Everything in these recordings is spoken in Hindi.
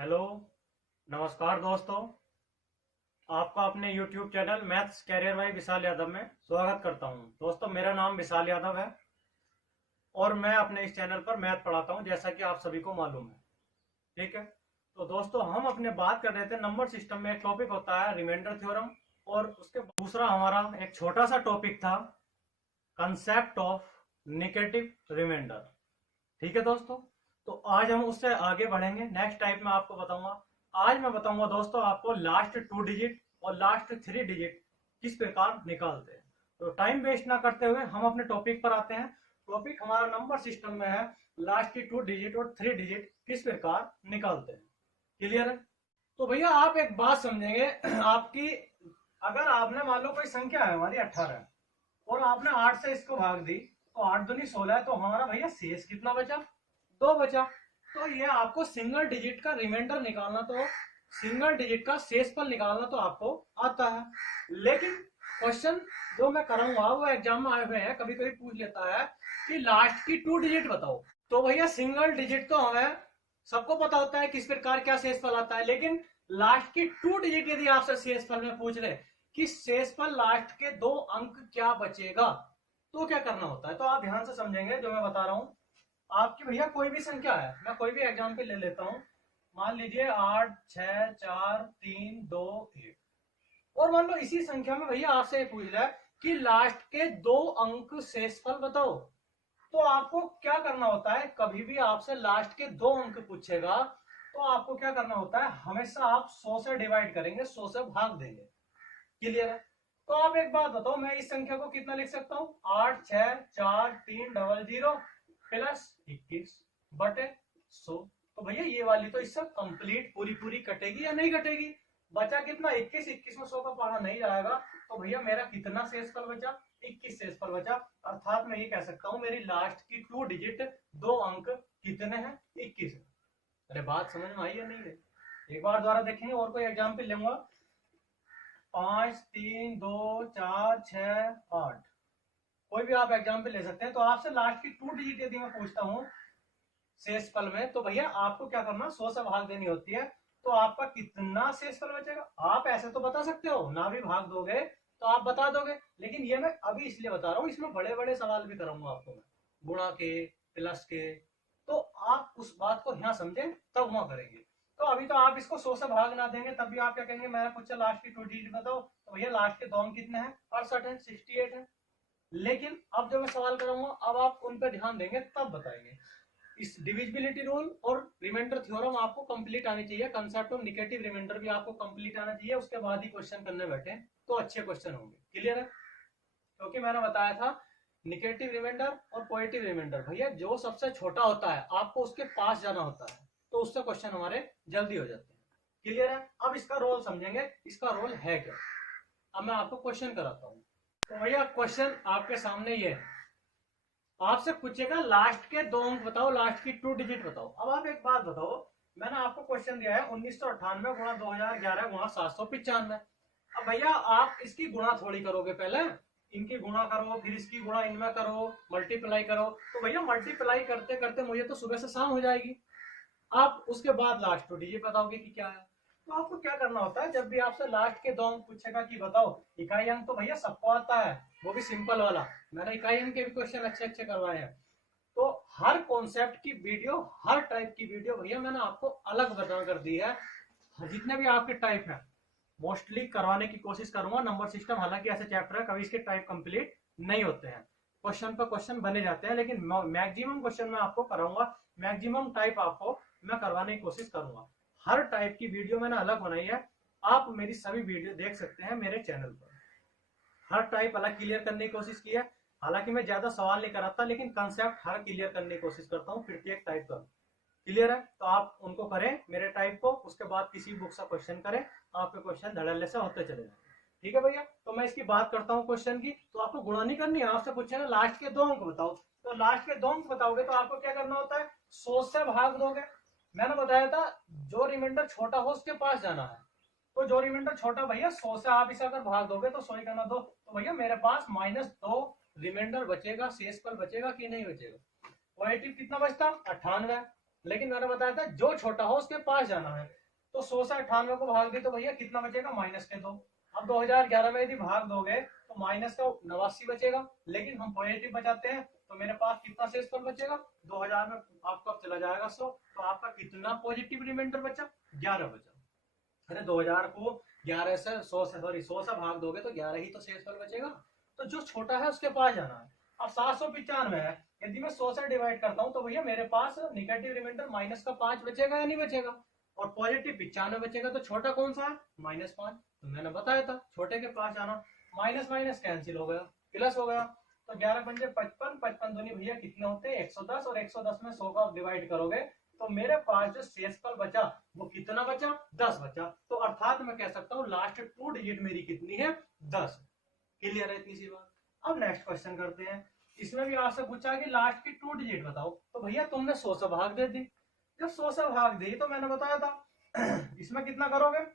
हेलो, नमस्कार दोस्तों। आपका अपने YouTube channel maths career by Vishal Yadav में स्वागत करता हूं। दोस्तों, मेरा नाम विशाल यादव है और मैं अपने इस चैनल पर मैथ पढ़ाता हूं, जैसा कि आप सभी को मालूम है। ठीक है, तो दोस्तों हम अपने बात कर रहे थे नंबर सिस्टम में। एक टॉपिक होता है रिमाइंडर थ्योरम, और उसके दूसरा हमारा एक छोटा सा टॉपिक था कंसेप्ट ऑफ नेगेटिव रिमाइंडर। ठीक है दोस्तों, तो आज हम उससे आगे बढ़ेंगे। नेक्स्ट टाइप में आपको बताऊंगा। आज मैं बताऊंगा दोस्तों आपको लास्ट 2 डिजिट और लास्ट 3 डिजिट किस प्रकार निकालते हैं। तो टाइम वेस्ट ना करते हुए हम अपने टॉपिक पर आते हैं। टॉपिक हमारा नंबर सिस्टम में है लास्ट की 2 डिजिट और 3 डिजिट किस प्रकार निकालते हैं। क्लियर है? तो भैया आप एक बात समझेंगे आपकी, अगर आपने मान लो कोई संख्या है हमारी 18 और आपने 8 से इसको भाग दी, तो 8 दूनी 16 है, तो हमारा भैया शेष कितना बचा? 2 बचा। तो ये आपको सिंगल डिजिट का रिमाइंडर निकालना, तो सिंगल डिजिट का शेषफल निकालना तो आपको आता है। लेकिन क्वेश्चन जो मैं कराऊंगा वो एग्जाम में आए हुए हैं, कभी कभी पूछ लेता है कि लास्ट की 2 डिजिट बताओ। तो भैया सिंगल डिजिट तो हमें सबको पता होता है किस प्रकार क्या शेषफल आता है, लेकिन लास्ट की 2 डिजिट यदि आपसे शेषफल में पूछ ले कि शेषफल लास्ट के 2 अंक क्या बचेगा, तो क्या करना होता है। तो आप ध्यान से समझेंगे जो मैं बता रहा हूं। आपकी भैया कोई भी संख्या है, मैं कोई भी एग्जाम्पल ले लेता हूं। मान लीजिए 8 6 4 3 2 1, और मान लो इसी संख्या में भैया आपसे ये पूछ रहा है कि लास्ट के 2 अंक शेषफल बताओ। तो आपको क्या करना होता है, कभी भी आपसे लास्ट के 2 अंक पूछेगा तो आपको क्या करना होता है, हमेशा आप 100 से डिवाइड करेंगे, 100 से भाग देंगे। क्लियर है? तो आप एक बात बताओ, मैं इस संख्या को कितना लिख सकता हूँ? 8 6 4 3 0 प्लस 21 बटे 100। तो भैया ये वाली तो इससे कंप्लीट पूरी पूरी कटेगी या नहीं कटेगी? बचा कितना? 21। 21 में 100 का पढ़ा नहीं जाएगा, तो भैया मेरा कितना शेषफल बचा? 21 शेषफल बचा। अर्थात मैं ये कह सकता हूँ मेरी लास्ट की 2 डिजिट 2 अंक कितने हैं? 21 है। अरे बात समझ में आई या नहीं है? एक बार द्वारा देखेंगे और कोई एग्जाम्पल लूंगा। 5 3 2 4 6 8, कोई भी आप एग्जाम्पल ले सकते हैं। तो आपसे लास्ट की 2 डिजिट यदि मैं पूछता हूँ शेषफल में, तो भैया आपको क्या करना? 100 से भाग देनी होती है। तो आपका कितना शेषफल बचेगा? आप ऐसे तो बता सकते हो, ना भी भाग दोगे तो आप बता दोगे, लेकिन ये मैं अभी इसलिए बता रहा हूँ, इसमें बड़े बड़े सवाल भी कराऊंगा आपको मैं, गुणा के, प्लस के। तो आप उस बात को यहाँ समझे तब वहां करेंगे। तो अभी तो आप इसको 100 से भाग ना देंगे, तब भी आप क्या कहेंगे, मैंने पूछा लास्ट की 2 डिजिट बताओ, तो भैया लास्ट के 2 अंक कितने हैं? 68 है, 68 है। लेकिन अब जो मैं सवाल कराऊंगा, अब आप उन पर ध्यान देंगे तब बताएंगे। इस डिविजिबिलिटी रूल और रिमाइंडर थ्योरम आपको कंप्लीट आनी चाहिए, कंसेप्ट ऑफ नेगेटिव रिमाइंडर भी आपको कंप्लीट आना चाहिए, उसके बाद ही क्वेश्चन करने बैठे तो अच्छे क्वेश्चन होंगे। क्लियर है? क्योंकि मैंने बताया था नेगेटिव रिमाइंडर और पॉजिटिव रिमाइंडर, भैया जो सबसे छोटा होता है आपको उसके पास जाना होता है, तो उससे क्वेश्चन हमारे जल्दी हो जाते हैं। क्लियर है? अब इसका रोल समझेंगे, इसका रोल है क्या। अब मैं आपको क्वेश्चन कराता हूँ। तो भैया क्वेश्चन आपके सामने ये है, आपसे पूछेगा लास्ट के 2 अंक बताओ, लास्ट की 2 डिजिट बताओ। अब आप एक बात बताओ, मैंने आपको क्वेश्चन दिया है 1998 गुणा 2011 गुणा 795। अब भैया आप इसकी गुणा थोड़ी करोगे, पहले इनकी गुणा करो, फिर इसकी गुणा इनमें करो, मल्टीप्लाई करो। तो भैया मल्टीप्लाई करते करते मुझे तो सुबह से शाम हो जाएगी। आप उसके बाद लास्ट 2 डिजिट बताओगे कि क्या है। तो आपको क्या करना होता है, जब भी आपसे लास्ट के 2 अंक पूछेगा कि बताओ इकाई अंक, तो भैया सबको आता है, वो भी सिंपल वाला। मैंने इकाई अंक के भी क्वेश्चन अच्छे अच्छे करवाए हैं। तो हर कॉन्सेप्ट की वीडियो, हर टाइप की वीडियो भैया मैंने आपको अलग बता कर दी है। जितने भी आपके टाइप है मोस्टली करवाने की कोशिश करूंगा। नंबर सिस्टम हालांकि ऐसे चैप्टर है कभी इसके टाइप कंप्लीट नहीं होते हैं, क्वेश्चन पर क्वेश्चन बने जाते हैं, लेकिन मैक्सिमम क्वेश्चन मैं आपको कराऊंगा, मैक्सिमम टाइप आपको मैं करवाने की कोशिश करूंगा। हर टाइप की वीडियो मैंने अलग बनाई है, आप मेरी सभी वीडियो देख सकते हैं मेरे चैनल पर। हर टाइप अलग क्लियर करने की कोशिश की है। हालांकि मैं ज्यादा सवाल नहीं कराता, लेकिन कंसेप्ट हर क्लियर करने की कोशिश करता हूँ प्रत्येक टाइप का। क्लियर है? तो आप उनको करें मेरे टाइप को, उसके बाद किसी बुक से क्वेश्चन करें, आपके क्वेश्चन धड़ल्ले से होते चले जाएंगे। ठीक है भैया? तो मैं इसकी बात करता हूँ क्वेश्चन की। तो आपको गुणा नहीं करनी है, आपसे पूछेगा लास्ट के 2 अंक बताओ, तो लास्ट के 2 अंक बताओगे तो आपको क्या करना होता है, 100 से भाग दोगे। मैंने बताया था जो रिमाइंडर छोटा हो उसके पास जाना है। तो जो रिमाइंडर छोटा भैया 100 से आप इसे अगर भाग दोगे तो 100 ही करना 2, तो भैया मेरे पास -2 रिमाइंडर बचेगा, शेषफल बचेगा कि नहीं बचेगा? पॉजिटिव कितना बचता? 98। लेकिन मैंने बताया था जो छोटा हो उसके पास जाना है। तो 100 से 98 को भाग दी तो भैया कितना बचेगा, माइनस के 2। अब 2011 में यदि भाग दोगे तो माइनस का 89 बचेगा, लेकिन हम पॉजिटिव बचाते हैं तो मेरे पास कितना शेषफल बचेगा, 2000 में आपका चला जाएगा 100, तो आपका कितना पॉजिटिव रिमाइंडर बचा, 11 बचा। अरे 2000 को 11 से 100 से सॉरी 100 से भाग दोगे तो 11 ही तो शेषफल बचेगा। तो जो छोटा है उसके पास जाना है। अब 795 है, यदि मैं 100 से डिवाइड करता हूँ तो भैया मेरे पास निगेटिव रिमाइंडर माइनस का 5 बचेगा या नहीं बचेगा, और पॉजिटिव 95 बचेगा। तो छोटा कौन सा है, -5। तो मैंने बताया था छोटे के पास जाना। माइनस माइनस कैंसिल हो गया, प्लस हो गया। तो 11 पंजे 55, 55 दूनी भैया कितने होते हैं 110, और 110 में 100 का डिवाइड करोगे तो मेरे पास जो शेषफल बचा वो कितना बचा, 10 बचा। तो अर्थात मैं कह सकता हूँ लास्ट 2 डिजिट मेरी कितनी है, 10। क्लियर है इतनी सी बात। अब नेक्स्ट क्वेश्चन करते हैं। इसमें भी आपसे पूछा कि लास्ट की 2 डिजिट बताओ, तो भैया तुमने 100 से भाग दे दी। जब 100 से भाग दी तो मैंने बताया था इसमें कितना करोगे,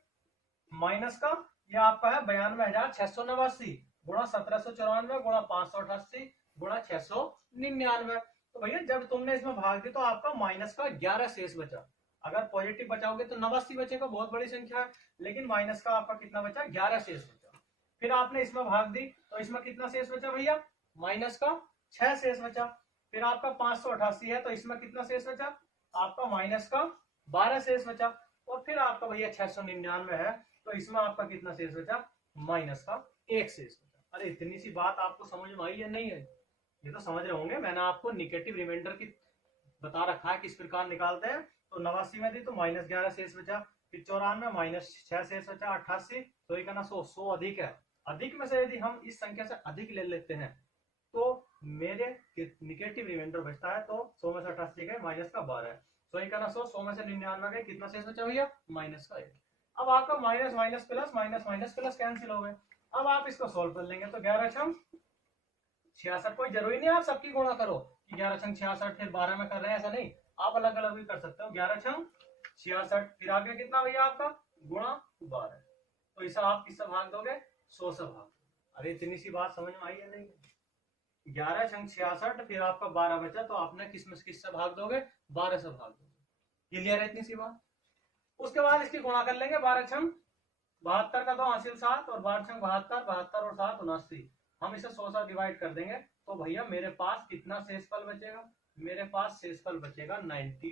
माइनस का, ये आपका है 92,689 गुणा 1794 गुणा 588 गुणा 699। तो भैया जब तुमने इसमें भाग दी तो आपका माइनस का 11 शेष बचा। अगर पॉजिटिव बचाओगे तो 89 बचेगा, बहुत बड़ी संख्या है, लेकिन माइनस का आपका कितना बचा, 11 शेष बचा। फिर आपने इसमें भाग दी तो इसमें कितना शेष बचा भैया, माइनस का 6 शेष बचा। फिर आपका 588 है तो इसमें कितना शेष बचा, आपका माइनस का 12 शेष बचा। और फिर आपका भैया 699 है तो इसमें आपका कितना शेष बचा, माइनस का 1 शेष बचा। अरे इतनी सी बात आपको समझ में आई या नहीं है, ये तो समझ रहे होंगे। मैंने आपको निगेटिव रिमाइंडर की बता रखा है किस प्रकार निकालते हैं। तो 89 में थी तो -11 शेष बचा, फिर 94 -6 शेष बचा, 88 तो एक ना 100 अधिक है। अधिक में से यदि हम इस संख्या से अधिक ले लेते हैं तो मेरे निगेटिव रिमाइंडर बचता है। तो 100 में से 88 गए, माइनस का 12 है, तो एक ना 100 में से 99 गए, कितना शेष बचा भैया, माइनस का 1। अब आपका minus minus plus minus minus plus cancel हो गए। अब आप इसको सोल्व कर लेंगे तो 11 छम 66। कोई जरूरी नहीं आप सबकी गुणा करो कि 11 छंग 66 फिर 12 में कर रहे हैं, ऐसा नहीं, आप अलग अलग भी कर सकते हो। 11 छंग 66 फिर आगे कितना भैया आपका गुणा 12, तो इसे आप किससे भाग दोगे, 100 से भाग। अरे इतनी सी बात समझ में आई है नहीं, 11 छंग 66 फिर आपका 12 बचा, तो आपने किससे भाग दोगे, 12 से भाग दोगे। क्लियर है इतनी सी बात। उसके बाद इसकी गुणा कर लेंगे, 12 छंग 72 का 2 हासिल 7 और 12 छंग 72, 72 और 7 79। हम इसे 100 से डिवाइड कर देंगे तो भैया मेरे पास कितना शेषफल बचेगा, मेरे पास शेषफल बचेगा 92।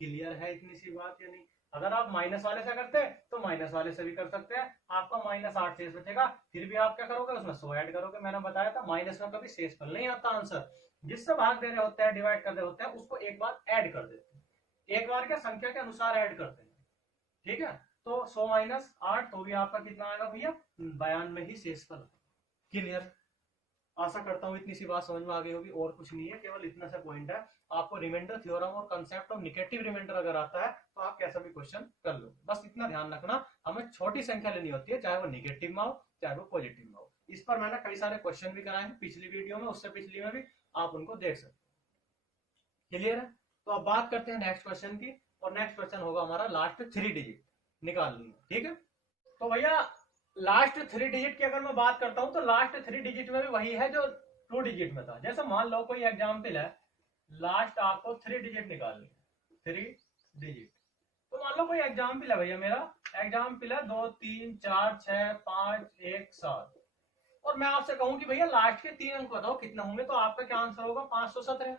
क्लियर है इतनी सी बात या नहीं। अगर आप माइनस वाले से करते हैं तो माइनस वाले से भी कर सकते हैं, आपका -8 शेष बचेगा। फिर भी आप क्या करोगे, उसमें 100 ऐड करोगे। मैंने बताया था माइनस में कभी शेषफल नहीं आता आंसर, जिससे भाग दे रहे होते हैं डिवाइड कर रहे होते हैं उसको एक बार ऐड कर देते हैं, एक बार क्या संख्या के अनुसार ऐड करते हैं, ठीक है। तो 100 -8 तो भी आपका कितना आएगा भैया, 92 ही शेषफल। क्लियर, आशा करता हूँ इतनी सी बात समझ में आ गई होगी। और कुछ नहीं है, केवल इतना सा पॉइंट है। आपको रिमाइंडर थ्योरम और कंसेप्ट ऑफ निगेटिव रिमाइंडर अगर आता है तो आप कैसा भी क्वेश्चन कर लो। बस इतना ध्यान रखना, हमें छोटी संख्या लेनी होती है, चाहे वो निगेटिव में हो चाहे वो पॉजिटिव में हो। इस पर मैंने कई सारे क्वेश्चन भी कराए हैं पिछली वीडियो में, उससे पिछली में भी, आप उनको देख सकते हो। क्लियर है। तो अब बात करते हैं नेक्स्ट क्वेश्चन की, और नेक्स्ट क्वेश्चन होगा हमारा लास्ट 3 डिजिट निकालनी है, ठीक है। तो भैया लास्ट 3 डिजिट की अगर मैं बात करता हूं तो लास्ट 3 डिजिट में भी वही है जो 2 डिजिट में था। जैसे मान लो कोई एग्जाम्पल है, लास्ट आपको 3 डिजिट निकालनी है, 3 डिजिट। तो मान लो कोई एग्जाम्पल है भैया, मेरा एग्जाम्पल है 2 3 4 6 5 1 7, और मैं आपसे कहूं कि भैया लास्ट के 3 अंक बताओ कितने होंगे, तो आपका क्या आंसर होगा, 517।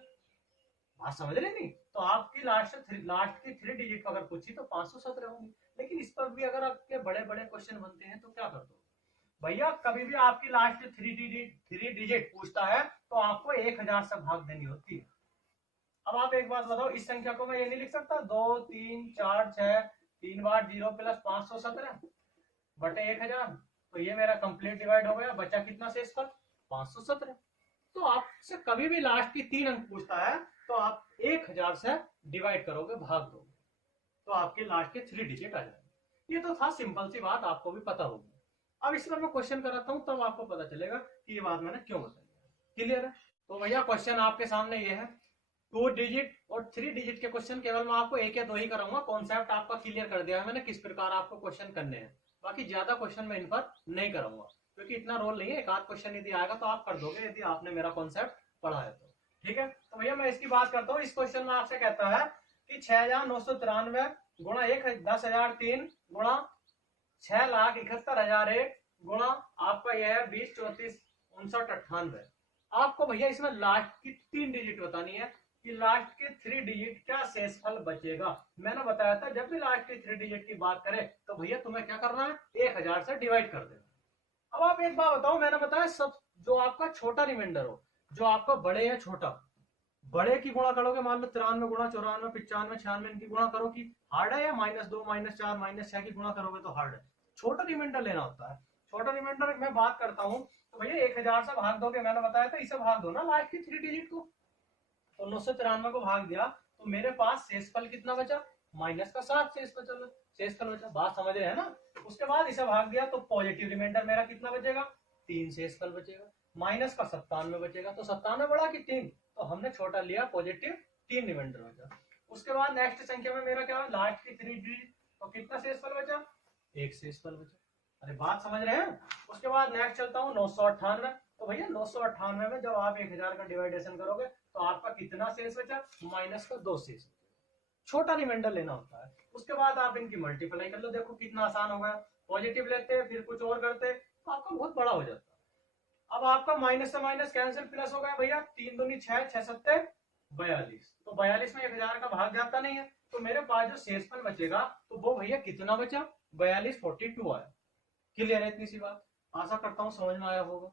बात समझ रहे नहीं। तो आपकी लास्ट की 3 डिजिट अगर पूछी तो 517 होंगी। लेकिन इस पर भी अगर आपके बड़े बड़े क्वेश्चन बनते हैं तो क्या कर दो भैया, कभी भी आपकी लास्ट 3 डिजिट पूछता है तो आपको 1000 से भाग देनी होती है। अब आप एक बात बताओ, इस संख्या को मैं ये नहीं लिख सकता 2 3 4 6 3 बार 0 प्लस 517 बटे 1000, तो ये मेरा कंप्लीट डिवाइड हो गया, बचा कितना शेषफल, 517। तो आपसे कभी भी लास्ट की 3 अंक पूछता है तो आप 1000 से डिवाइड करोगे, भाग दोगे, तो आपके लास्ट के 3 डिजिट आ जाएंगे। ये तो था सिंपल सी बात, आपको भी पता होगी। अब इस पर मैं क्वेश्चन कराता हूं तब आपको पता चलेगा कि ये बात मैंने क्यों बताई। क्लियर है। तो भैया क्वेश्चन आपके सामने ये है, 2 डिजिट और 3 डिजिट के क्वेश्चन केवल मैं आपको 1 या 2 ही कराऊंगा। कॉन्सेप्ट आपका क्लियर कर दिया है मैंने, किस प्रकार आपको क्वेश्चन करने हैं। बाकी ज्यादा क्वेश्चन मैं इन पर नहीं कराऊंगा, क्योंकि इतना रोल नहीं है। एक आध क्वेश्चन यदि आएगा तो आप कर दोगे, यदि आपने मेरा कॉन्सेप्ट पढ़ा है तो। ठीक है, तो भैया मैं इसकी बात करता हूँ। इस क्वेश्चन में आपसे कहता है कि 6,993 गुणा 10,003 गुणा 6,71,001 गुणा आपका यह है 20, 34, 59, 98। आपको भैया इसमें लास्ट की 3 डिजिट बतानी है कि लास्ट के 3 डिजिट क्या शेषफल बचेगा। मैंने बताया था जब भी लास्ट के 3 डिजिट की बात करें तो भैया तुम्हें क्या करना है, 1000 से डिवाइड कर देना। अब आप एक बात बताओ, मैंने बताया सब जो आपका छोटा रिमाइंडर हो, जो आपका बड़े या छोटा, बड़े की गुणा करोगे, मान लो 93 गुणा 94 95 96 इनकी गुणा करो कि हार्ड है, या -2 -4 -6 की गुणा करोगे तो हार्ड है। छोटा रिमाइंडर लेना होता है। छोटा रिमाइंडर मैं बात करता हूँ तो भैया 1000 से भाग दोगे, मैंने बताया था इसे भाग दो ना लास्ट की 3 डिजिट को। तो 993 को भाग दिया तो मेरे पास शेषफल कितना बचा, -7 शेषफल बचा। बात समझ रहे हैं ना। उसके बाद इसे भाग दिया तो पॉजिटिव रिमाइंडर मेरा कितना बचेगा, 3 शेषफल बचेगा। -97 बचेगा, तो 97 बड़ा कि 3, तो हमने छोटा लिया पॉजिटिव, 3 रिमाइंडर बचा। उसके बाद नेक्स्ट संख्या में मेरा क्या है, लास्ट की 3 डिजिट, तो कितना शेषफल बचा, 1 शेषफल बचा। अरे बात समझ रहे हैं। उसके बाद नेक्स्ट चलता हूँ 998। तो भैया 998 में जब आप 1000 का डिवाइडेशन करोगे तो आपका कितना शेष बचा, -2 शेष। छोटा रिमाइंडर लेना होता है। उसके बाद आप इनकी मल्टीप्लाई कर लो, देखो कितना आसान होगा। पॉजिटिव लेते फिर कुछ और करते तो आपका बहुत बड़ा हो जाता। अब आपका माइनस से माइनस कैंसिल, प्लस हो गया भैया, 3 दूनी 6, 6 सत्ते 42। तो 42 में 1000 का भाग जाता नहीं है, तो मेरे पास जो शेषफल बचेगा तो वो भैया कितना बचा, 42 42 आया। क्लियर है इतनी सी बात, आशा करता हूँ समझ में आया होगा।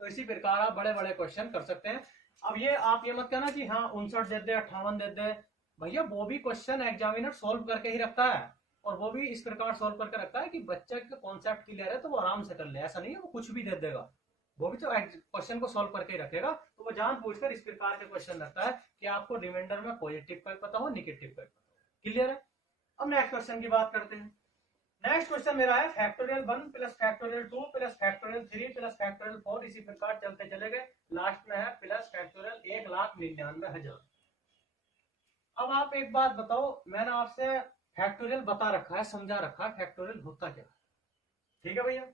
तो इसी प्रकार आप बड़े बड़े क्वेश्चन कर सकते हैं। अब ये आप ये मत कहना कि हाँ 59 दे दे 58 दे दे, भैया वो भी क्वेश्चन एग्जामिनर सोल्व करके ही रखता है, और वो भी इस प्रकार सोल्व करके रखता है कि बच्चा का कॉन्सेप्ट क्लियर है तो वो आराम से कर ले। ऐसा नहीं है वो कुछ भी दे देगा, वो भी तो क्वेश्चन को सोल्व करके ही रखेगा। तो वो जान पूछकर इस प्रकार के क्वेश्चन रखता है कि आपको रिमाइंडर में पॉजिटिव का पता हो, निगेटिव का पता हो। क्लियर है। अब नेक्स्ट क्वेश्चन की बात करते हैं। नेक्स्ट क्वेश्चन मेरा है factorial 1 plus factorial 2 plus factorial 3 plus factorial 4, इसी प्रकार चलते चले गए। लास्ट में है प्लस फैक्टोरियल 1,99,000। अब आप एक बात बताओ, मैंने आपसे फैक्टोरियल बता रखा है, समझा रखा है फैक्टोरियल होता क्या है, ठीक है भैया।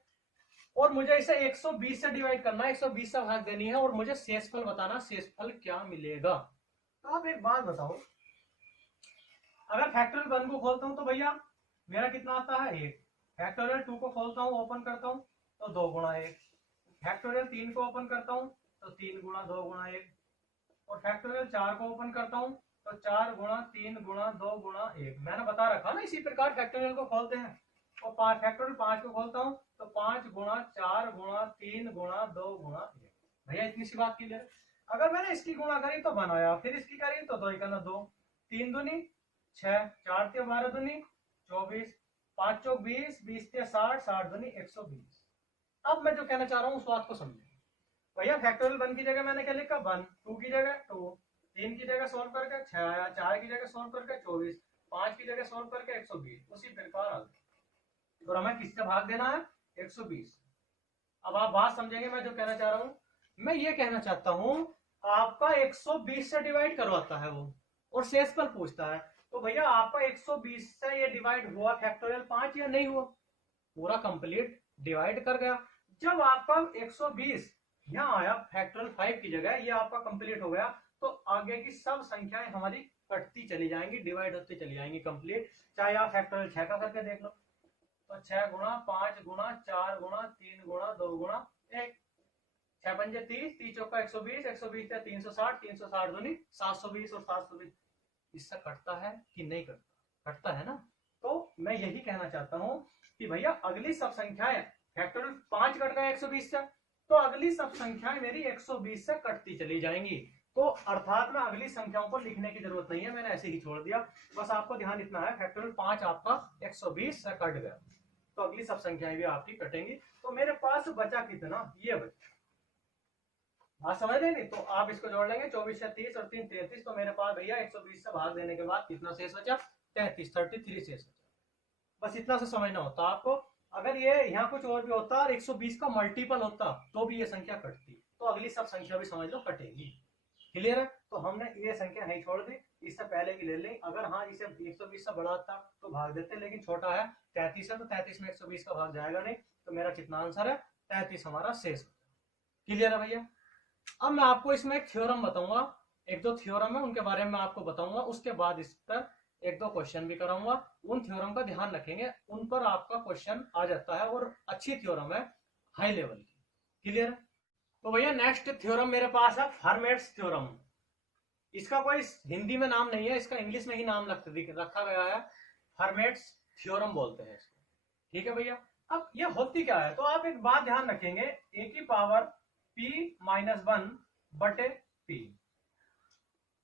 और मुझे इसे 120 से डिवाइड करना है, 120 से भाग देनी है, और मुझे शेषफल बताना, शेषफल क्या मिलेगा। तो आप एक बात बताओ, अगर फैक्टोरियल 1 को खोलता हूं तो भैया मेरा कितना आता है 1। फैक्टोरियल 2 को खोलता हूँ, ओपन करता हूँ तो 2 गुणा 1। फैक्टोरियल 3 को ओपन करता हूँ तो 3 गुणा 2 गुणा 1। और फैक्टोरियल 4 को ओपन करता हूँ तो 4 गुणा 3 गुणा 2 गुणा 1। मैंने बता रखा ना इसी प्रकार फैक्टोरियल को खोलते हैं। और फैक्टोरियल 5 को खोलता हूँ तो 5 गुणा 4 गुणा 3 गुणा 2 गुणा 1। भैया इतनी सी बात क्लियर। अगर मैंने इसकी गुणा करी तो बनाया, फिर इसकी करी तो 2 1 2, 3 दूनी 6, 4 3 12 दूनी 24, 5 चौक 20, 20 से 60, 60 दूनी 120। अब मैं जो कहना चाह रहा हूँ उस बात को समझे भैया। फैक्टोरियल 1 की जगह मैंने क्या लिखा 1, 2 की जगह 2, 3 की जगह सोल्व करके 6 आया, 4 की जगह सोल्व करके 24, 5 की जगह सोल्व करके 120। उसी प्रकार आ गया। और हमें किससे भाग देना है, 120। अब आप बात समझेंगे मैं जो कहना चाह रहा हूँ। मैं ये कहना चाहता हूँ आपका 120 से डिवाइड करवाता है वो, और शेषफल पूछता है। तो भैया आपका 120 से ये डिवाइड हुआ फैक्टोरियल 5 या नहीं हुआ, पूरा कंप्लीट डिवाइड कर गया। जब आपका 120 यहाँ आया फैक्टोरियल 5 की जगह, ये आपका कंप्लीट हो गया, तो आगे की सब संख्याएं हमारी कटती चली जाएंगी, डिवाइड होती चली जाएंगी कंप्लीट। चाहे आप फैक्टोरियल 6 का करके देख लो, तो 6 गुणा 5 गुणा 4 गुणा 3 गुणा 2 गुणा 1, 6 पंजे 30, 30 चौका 120, 120 से 360, 360 दूनी 720, और 720 इससे कटता है कि नहीं कटता, कटता है ना। तो मैं यही कहना चाहता हूं कि भैया अगली सब संख्याएं, फैक्टोरियल 5 कट गया 120 से, तो अगली सब संख्याएं मेरी 120 से कटती चली जाएंगी। तो अर्थात में अगली संख्याओं को लिखने की जरूरत नहीं है, मैंने ऐसे ही छोड़ दिया। बस आपको ध्यान इतना है फैक्टोरियल 5 आपका 120 से कट गया, तो अगली सब संख्याएं भी आपकी कटेंगी। तो मेरे पास बचा कितना, ये बचा। बात समझ रहे नहीं, तो आप इसको जोड़ लेंगे 24 से 30 और 3 33, तो मेरे पास भैया 120 से भाग देने के बाद कितना शेष बचा, 33 33 शेष बचा। बस इतना से समझना होता आपको। अगर ये यहाँ कुछ और भी होता और 120 का मल्टीपल होता तो भी ये संख्या कटती, तो अगली सब संख्या भी समझ लो कटेगी। क्लियर है। तो हमने ये संख्या नहीं छोड़ दी, इससे पहले की ले ली। अगर हाँ इसे 120 से बड़ा था तो भाग देते, लेकिन छोटा है 33 है तो 33 में 120 का भाग जाएगा नहीं, तो मेरा कितना आंसर है 33 हमारा शेष। क्लियर है भैया। अब मैं आपको इसमें एक थ्योरम बताऊंगा, एक दो थ्योरम है उनके बारे में आपको बताऊंगा, उसके बाद इस पर एक दो क्वेश्चन भी कराऊंगा। उन थ्योरम का ध्यान रखेंगे, उन पर आपका क्वेश्चन आ जाता है और अच्छी थ्योरम है, हाई लेवल की। क्लियर है? तो भैया नेक्स्ट थ्योरम मेरे पास है फर्मेट्स थ्योरम। इसका कोई हिंदी में नाम नहीं है, इसका इंग्लिश में ही नाम रखा गया है, फर्मेट्स थ्योरम बोलते हैं इसको। ठीक है भैया। अब ये होती क्या है, तो आप एक बात ध्यान रखेंगे, ए की पावर p-1 बटे p।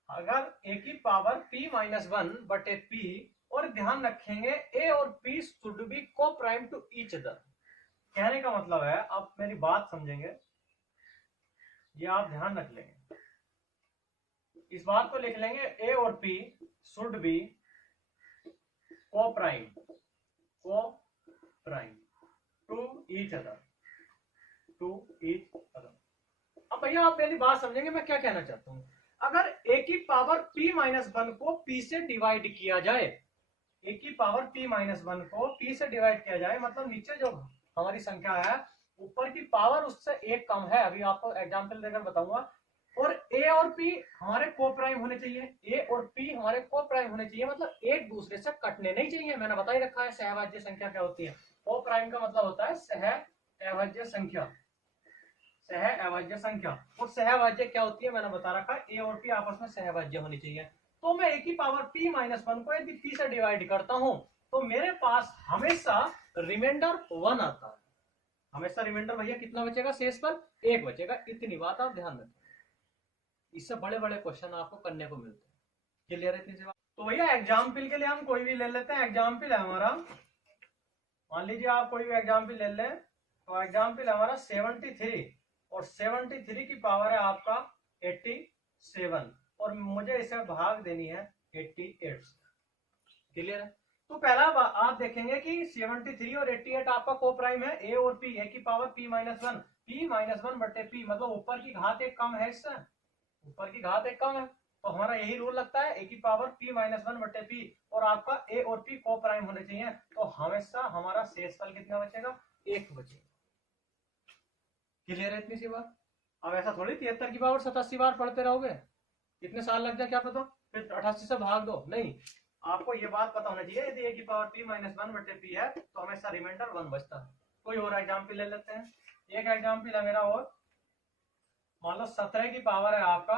अगर ए की पावर p-1 बटे p, और ध्यान रखेंगे ए और p शुड बी को प्राइम टू ईच अदर। कहने का मतलब है, आप मेरी बात समझेंगे, ये आप ध्यान रख लेंगे, इस बात को लिख लेंगे, ए और p शुड बी को prime to each other, to each other. अब भैया आप पहली बात समझेंगे मैं क्या कहना चाहता हूं। अगर ए की पावर p-1 को p से डिवाइड किया जाए, ए की पावर p-1 को p से डिवाइड किया जाए, मतलब नीचे जो हमारी संख्या है, ऊपर की पावर उससे एक कम है, अभी आपको एग्जांपल देकर बताऊंगा। और ए और p हमारे को प्राइम होने चाहिए, ए और p हमारे को प्राइम होने चाहिए, मतलब एक दूसरे से कटने नहीं चाहिए। मैंने बता ही रखा है सहभाज्य संख्या क्या होती है। को प्राइम का मतलब होता है सहअभाज्य संख्या, सहअभाज्य संख्या। और सहअभाज्य क्या होती है मैंने बता रखा है, ए और p आपस में सहअभाज्य होनी चाहिए। तो मैं ए की पावर p-1 को यदि p से डिवाइड करता हूं, तो मेरे पास हमेशा रिमाइंडर 1 आता है। हमेशा रिमाइंडर भैया कितना बचेगा, शेष पर 1 बचेगा। इतनी बात आप ध्यान रखें, इससे बड़े बड़े क्वेश्चन आपको करने को मिलते हैं। क्लियर है इतनी सी बात? तो भैया एग्जाम्पल के लिए हम कोई भी ले लेते हैं। एग्जाम्पल है हमारा, मान लीजिए आप कोई भी एग्जाम्पल ले लें, तो एग्जाम्पल हमारा 73, और 73 की पावर है आपका 87, और मुझे इसे भाग देनी है 88 से। क्लियर है? तो पहला आप देखेंगे कि 73 और 88 आपका को प्राइम है, ए और p, ए की पावर p-1 बटे p, मतलब ऊपर की घात एक कम है, इससे ऊपर की घात एक कम है, तो हमारा यही रूल लगता है, ए की पावर p-1 बटे p, और आपका a और p को प्राइम होने चाहिए, तो हमेशा हमारा शेषफल कितना बचेगा, 1 बचेगा। क्लियर है इतनी सी बात? अब ऐसा थोड़ी 73 की पावर 87 बार पढ़ते रहोगे, कितने साल लग जाए क्या पता, फिर 88 से भाग दो, नहीं। आपको ये बात पता होना चाहिए, यदि ए की पावर p-1 बटे p है, तो हमेशा रिमाइंडर 1 बचता है। कोई और एग्जाम्पल ले लेते हैं। एक एग्जाम्पल है मेरा और, मान लो 17 की पावर है आपका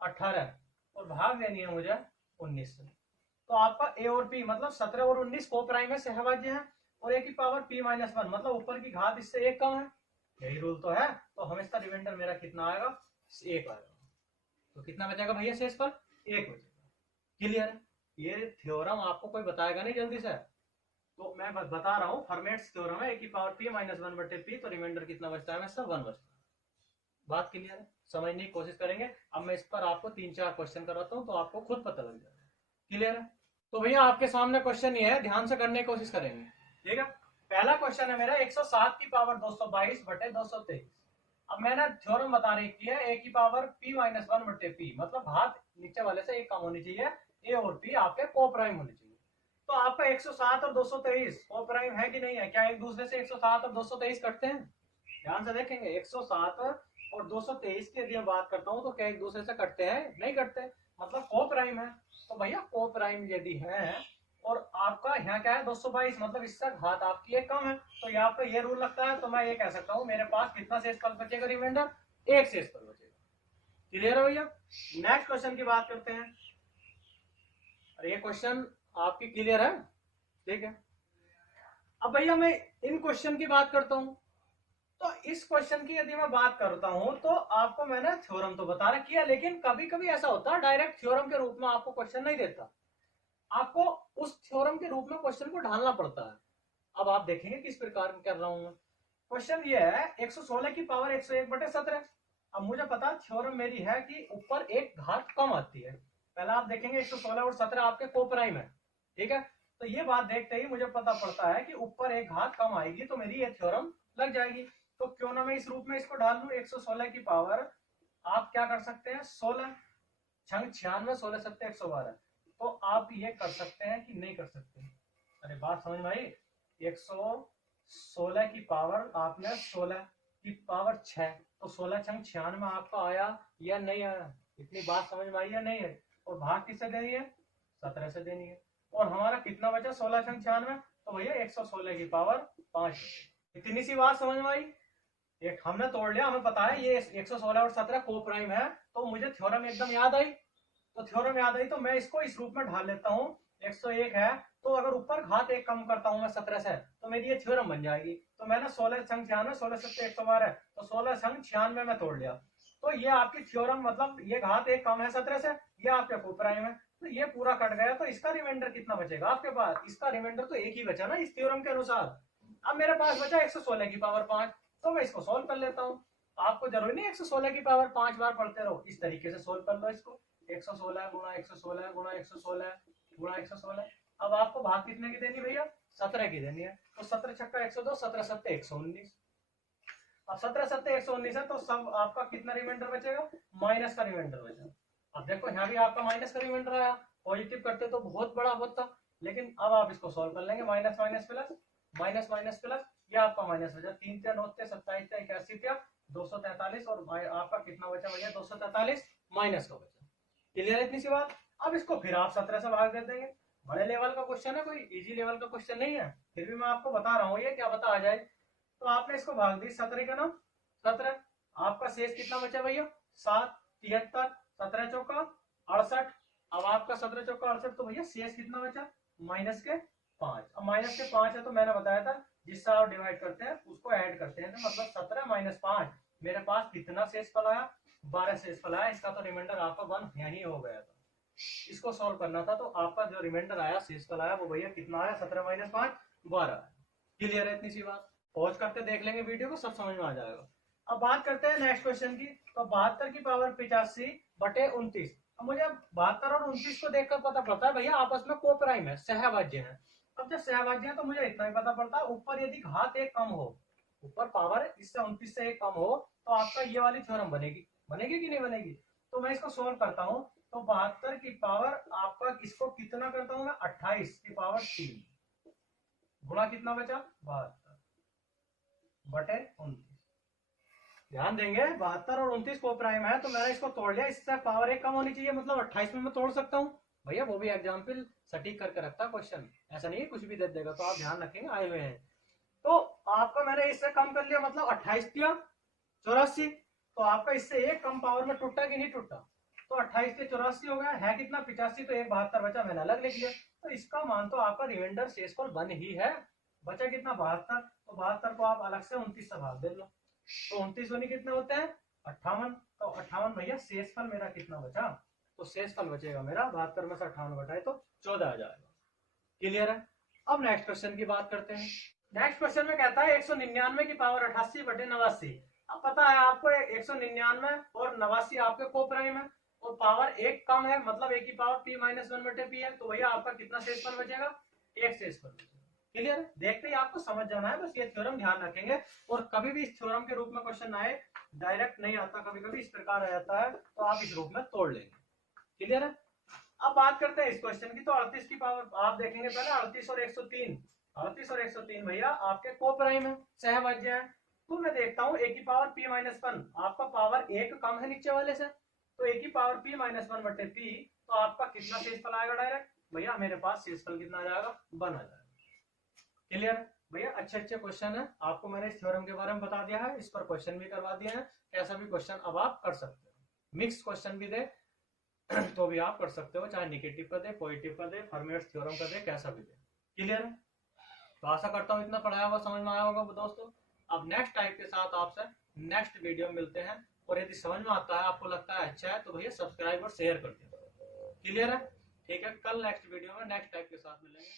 18, और भाग देनी है मुझे 19 से, तो आपका ए और p मतलब 17 और 19 को प्राइम है, सहभाज्य है, और ए की पावर p-1 मतलब ऊपर की घात इससे एक कम है, यही रूल तो है, तो हमेशा रिमाइंडर मेरा कितना आएगा, 1 आएगा। तो कितना बचेगा भैया शेष पर, 1 बचेगा। क्लियर है? ये थ्योरम आपको कोई बताएगा नहीं जल्दी से, तो मैं बता रहा हूँ, फर्मेट्स थ्योरम है, ए की पावर p-1 बटे p, तो रिमाइंडर कितना बचता है हमेशा, 1 बचता है। बात क्लियर है? समझने की कोशिश करेंगे। अब मैं इस पर आपको 3-4 क्वेश्चन कराता हूँ, तो आपको खुद पता लग जाएगा। क्लियर है? तो भैया आपके सामने क्वेश्चन ये है, ध्यान से करने की कोशिश करेंगे। ठीक है? पहला क्वेश्चन है मेरा 107 की पावर 222 बटे 223। अब मैंने थ्योरम बता रखी है, ए की पावर p-1 बटे p, मतलब घात नीचे वाले से एक कम होनी चाहिए, ए और p आपके को प्राइम होने चाहिए। तो आपका 107 और 223 को प्राइम है कि नहीं है? क्या एक दूसरे से 107 और 223 कटते हैं? ध्यान से देखेंगे, 107 और 223 की यदि मैं बात करता हूं, तो क्या एक दूसरे से कटते हैं? नहीं कटते, मतलब को प्राइम है। तो भैया को प्राइम यदि है, और आपका यहाँ क्या है 222, मतलब इससे घात आपकी एक कम है, तो यहाँ पे ये रूल लगता है, तो मैं ये कह सकता हूँ मेरे पास कितना शेषफल बचेगा, रिमाइंडर 1 शेषफल बचेगा। क्लियर है भैया? नेक्स्ट क्वेश्चन की बात करते हैं। और ये क्वेश्चन आपकी क्लियर है? ठीक है। अब भैया मैं इन क्वेश्चन की बात करता हूं, तो इस क्वेश्चन की यदि मैं बात करता हूं, तो आपको मैंने थ्योरम तो बता रखी है, लेकिन कभी कभी ऐसा होता है डायरेक्ट थ्योरम के रूप में आपको क्वेश्चन नहीं देता, आपको उस थ्योरम के रूप में क्वेश्चन को ढालना पड़ता है। अब आप देखेंगे किस प्रकार कर रहा हूं मैं। क्वेश्चन ये है 116 की पावर 101 बटे 17। अब मुझे पता थ्योरम मेरी है कि ऊपर एक घात कम आती है। पहला आप देखेंगे 116 और 17 आपके को प्राइम है, ठीक है, तो ये बात देखते ही मुझे पता पड़ता है कि ऊपर एक घात कम आएगी, तो मेरी ये थ्योरम लग जाएगी। तो क्यों ना मैं इस रूप में इसको डाल दूं, 116 की पावर आप क्या कर सकते हैं 16 छंग 96, 16 सत्ते 112, तो आप ये कर सकते हैं कि नहीं कर सकते? अरे बात समझ में आई? 116 की पावर आपने 16 की पावर 6, तो 16 छंग 96 आपका आया या नहीं आया? इतनी बात समझ में आई या नहीं है? और भाग किससे देनी है? 17 से देनी है। और हमारा कितना बचा? 16 छंग 96, तो भैया 116 की पावर 5। इतनी सी बात समझ में आई। एक हमने तोड़ लिया, हमें पता है ये 116 और 17 को प्राइम है, तो मुझे थ्योरम एकदम याद आई। तो थ्योरम याद आई तो मैं इसको इस रूप में ढाल लेता हूँ। 101 है, तो अगर ऊपर घात 1 कम करता हूं मैं 17 से, तो मेरी ये थ्योरम बन जाएगी। तो मैंने 16 छंग 96, 16 सत्ते 112, तो 16 छंग 96 में तोड़ लिया। तो ये आपकी थ्योरम, मतलब ये घात 1 कम है 17 से, ये आपके को प्राइम है, तो ये पूरा कट गया। तो इसका रिमाइंडर कितना बचेगा आपके पास? इसका रिमाइंडर तो एक ही बचा ना इस थ्योरम के अनुसार। अब मेरे पास बचा 116 की पावर 5, तो मैं इसको सोल्व कर लेता हूँ। आपको जरूरी नहीं 116 की पावर 5 बार पढ़ते रहो, इस तरीके से सोल्व कर लो इसको। 116 गुणा 116 गुणा 116 गुणा 116। अब आपको भाग कितने की देनी भैया? 17 की देनी है। तो 17 छक्का 102, 17 सत्ते 119। अब 17 सत्ते 119 है, तो सब आपका कितना रिमाइंडर बचेगा? माइनस का रिमाइंडर बचेगा। अब देखो यहाँ भी आपका माइनस का रिमाइंडर आया, पॉजिटिव करते तो बहुत बड़ा होता, लेकिन अब आप इसको सॉल्व कर लेंगे। Minus minus plus, minus minus plus, ये आपका माइनस बचा। 3 × 9 = 27 × 81 243, और आपका कितना बचा भैया? 243 माइनस का बचा। क्लियर है इतनी सी बात? अब इसको फिर आप 17 से भाग दे देंगे। बड़े लेवल का क्वेश्चन है, कोई इजी लेवल का क्वेश्चन नहीं है, फिर भी मैं आपको बता रहा हूँ ये क्या बता आ जाए। तो आपने इसको भाग दी 17 का ना 17, आपका शेष कितना बचा भैया? 7, 73, 17 चौका 68। अब आपका 17 चौका 68, तो भैया शेष कितना बचा? माइनस के 5। अब माइनस के 5 है, तो मैंने बताया था जिससे आप डिवाइड करते हैं उसको ऐड करते हैं, तो मतलब 17 माइनस 5, मेरे पास कितना शेष फल आया? 12 शेष फल आया। इसका तो रिमाइंडर आपका 1 यही हो गया था। इसको सॉल्व करना था, तो आपका जो रिमाइंडर आया, शेषफल आया, वो भैया कितना आया? 17 माइनस 5 12। क्लियर है इतनी सी बात? पॉज करके देख लेंगे वीडियो को, सब समझ में आ जाएगा। अब बात करते हैं नेक्स्ट क्वेश्चन की। तो 72 की पावर 85 बटे 29। अब मुझे 72 और 29 को देखकर पता पड़ता है भैया आपस में को प्राइम है, सहभाज्य है। अब जब सहभाज्य है तो मुझे इतना ही पता पड़ता है, ऊपर यदि घात 1 कम हो, ऊपर पावर इससे 29 से 1 कम हो, तो आपका ये वाली थ्योरम बनेगी। बनेगी कि नहीं बनेगी? तो मैं इसको सोल्व करता हूँ। तो 72 की पावर आपका, इसको कितना करता हूं मैं? 28 की पावर 3 गुणा कितना बचा? 72 बटे 29। ध्यान देंगे 72 और 29 को प्राइम है, तो मैंने इसको तोड़ लिया। इससे पावर 1 कम होनी चाहिए, मतलब 28 में मैं तोड़ सकता हूँ भैया। वो भी एग्जाम्पल सटीक करके रखता क्वेश्चन, ऐसा नहीं है कुछ भी दे देगा, तो आप ध्यान रखेंगे आए हुए हैं। तो आपका मैंने इससे कम कर लिया, मतलब 28 दिया 84, तो आपका इससे 1 कम पावर में टूटा कि नहीं टूटा? तो 28 के 84 हो गया, है कितना? 85, तो 1 72 बचा, मैंने अलग लिख लिया। तो इसका मान तो आपका रिमाइंडर शेषफल 1 ही है। बचा कितना? 72। तो 72 को आप अलग से 29 से भाग दे लो, तो 29 दूनी कितने होते हैं? 58। तो 58 भैया शेषफल मेरा कितना बचा? तो शेषफल बचेगा मेरा 72 में से 58 घटाए तो 14 आ जाएगा। क्लियर है? अब नेक्स्ट क्वेश्चन की बात करते हैं। नेक्स्ट क्वेश्चन में कहता है 199 की पावर 88 बटे 89। अब पता है आपको 199 और 89 आपके को प्राइम है, और पावर 1 कम है, मतलब एक की पावर p - 1 बटे p है, तो भैया आपका कितना शेषफल बचेगा? 1 शेषफल बचेगा। क्लियर? देखते ही आपको समझ जाना है, बस ये थ्योरम ध्यान रखेंगे। और कभी भी इस थ्योरम के रूप में क्वेश्चन आए, डायरेक्ट नहीं आता, कभी कभी इस प्रकार आ जाता है, तो आप इस रूप में तोड़ लेंगे। क्लियर है? अब बात करते हैं इस क्वेश्चन की। तो 38 की पावर आप देखेंगे पहले, 38 और 103, 38 और 103 भैया आपके को प्राइम है, सहभाज्य है। तो मैं देखता हूँ a की पावर p - 1, आपका पावर 1 कम है नीचे वाले से, तो a की पावर p - 1 बटे p, तो आपका कितना शेषफल आएगा? डायरेक्ट भैया मेरे पास शेषफल कितना आ जाएगा? 1 आ जाएगा। क्लियर भैया? अच्छे अच्छे क्वेश्चन है, आपको मैंने इस थ्योरम के बारे में बता दिया है, इस पर क्वेश्चन भी करवा दिया है। ऐसा भी क्वेश्चन अब आप कर सकते हो, मिक्स क्वेश्चन भी दे तो भी आप कर सकते हो, चाहे निगेटिव का दे, पॉजिटिव का दे, फर्मियट्स थ्योरम का दे, कैसा भी दे। क्लियर है? तो आशा करता हूँ इतना पढ़ाया हुआ समझ में आया होगा दोस्तों। अब नेक्स्ट टाइप के साथ आपसे नेक्स्ट वीडियो में मिलते हैं, और यदि समझ में आता है, आपको लगता है अच्छा है, तो भैया सब्सक्राइब और शेयर कर दीजिए। क्लियर है? ठीक है, कल नेक्स्ट वीडियो में नेक्स्ट टाइप के साथ मिलेंगे।